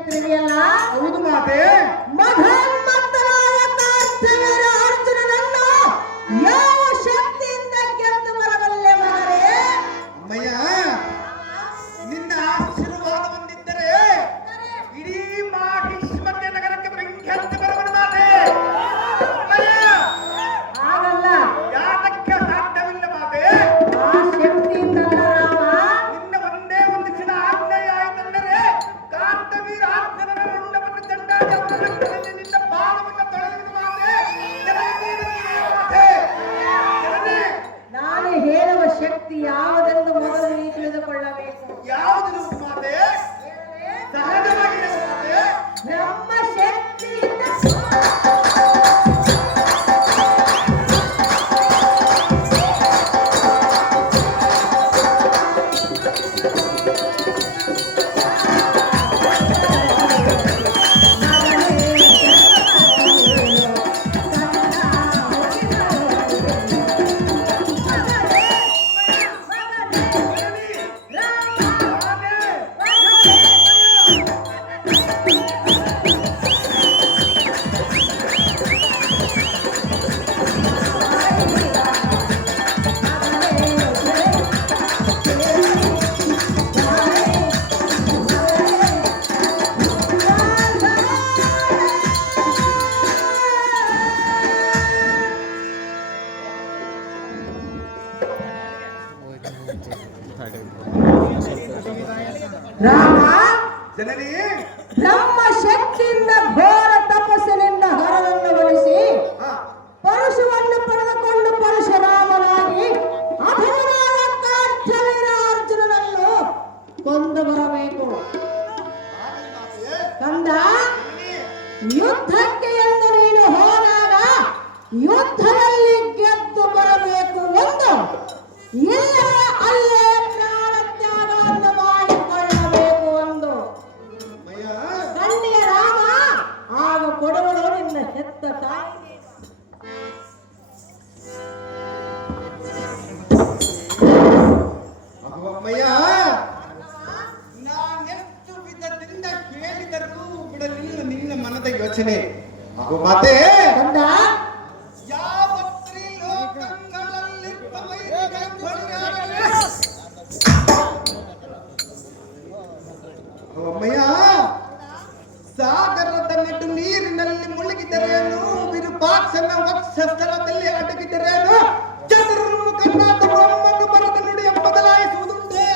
ಹೇಳ್ತಿದೆಯಲ್ಲ? ಹೌದು ಮಾತೆ. ಮಹೋನ್ನತನಾದ ಕಾರ್ತವೀರ ಅರ್ಜುನನನ್ನು ಯಾವ ಶಕ್ತಿಯಿಂದ ಗೆದ್ದು ಬರಬಲ್ಲೆ ಮಗನೇ? ಅಮ್ಮಯ್ಯ, ನಿನ್ನ ಆಶೀರ್ವಾದ ಹೊಂದಿದ್ದರೆ ಇಡೀ ಮಾಹಿಷ್ಮತಿ ನಗರಕ್ಕೆ ಬೆಂಕಿ ಹತ್ತಿ ಬರಬಲ್ಲ ಮಾತೆ. ಹಾಗಲ್ಲ, ಯಾತಕ್ಕೆ ಸಾಧ್ಯವಿಲ್ಲ ಮಾತೆ. ಆ ಶಕ್ತಿಯಿಂದಲ್ಲ ರಾಮ. ನಿನ್ನ ಒಂದೇ ಒಂದು ಕ್ಷಣ ಆಜ್ಞೆಯ ಆಯ್ತೆಂದರೆ ಕಾರ್ತವೀರ ಅರ್ಜುನನ ರುಂಡವನ್ನು ಚಂಡಾಡಿ ಅವರ ರಕ್ತದಲ್ಲಿ ನಿನ್ನ ಬಾಣವನ್ನು ತೊಳೆಯುವುದು ಮಾತೆ. ಮಾತೆ ನಾನು ಹೇಳುವ ಶಕ್ತಿ ಯಾವುದೆಂದು ಮೊದಲು ನೀ ತಿಳಿದುಕೊಳ್ಳಬೇಕು. ಯಾವುದು ಮಾತೆ? ಸಹಜವಾಗಿ ಹೇಳು ಮಾತೆ. ನಮ್ಮ ಶಕ್ತಿಯಿಂದ ರಾಮ ಜನನಿ ನಮ್ಮ ಶಕ್ತಿಯಿಂದ ಘೋರ ತಪಸ್ಸಿನಿಂದ ಹರವನ್ನು ಒಲಿಸಿ ಪರಶುವನ್ನು ಪಡೆದುಕೊಂಡು ಪರಶುರಾಮನಾಗಿ ಅಧಮನಾದ ಕಾರ್ತವೀರ ಅರ್ಜುನನನ್ನು ಕೊಂದು ಬರಬೇಕು. ಕಂದ, ಯುದ್ಧಕ್ಕೆ ಎಂದು ನೀನು ಹೋದಾಗ ಯುದ್ಧದಲ್ಲಿ ಗೆದ್ದು ಬರಬೇಕು ಒಂದು, ಇಲ್ಲ ಅಲ್ಲೇ ಪ್ರಾಣ ತ್ಯಾಗವನ್ನು ಮಾಡಿಕೊಳ್ಳಬೇಕು ಒಂದು. ಕಣ್ಣಿಯ ರಾಮ ಆಗ ಕೊಡುವುದು ನಿನ್ನ ಹೆತ್ತ ತಾಯಿ. ಅಮ್ಮಯ್ಯ, ನಾನೆಷ್ಟು ವಿಧದಿಂದ ಕೇಳಿದರೂ ಬಿಡಲಿಲ್ಲ ನಿನ್ನ ಮನದ ಯೋಚನೆ. ಅಗೋ ಮಾತೆ, ಕಂದ, ಯಾವ ತ್ರಿಲೋಕಗಳಲ್ಲಿರುವ ವೈರಿಗಳ ಬಳಿಯಾಗಲೇ. ಅಮ್ಮಯ್ಯ, ಸಾಗರದ ನಡು ನೀರಿನಲ್ಲಿ ಮುಳುಗಿದರೇನು, ವಿರೂಪಾಕ್ಷನ ವಕ್ಷಸ್ಥಳದಲ್ಲಿ ಅಡಗಿದರೇನು, ಚತುರ್ಮುಖನಾದ ಬ್ರಹ್ಮನು ಬರದ ನುಡಿಯ ಬದಲಾಯಿಸುವುದುಂಟೆ.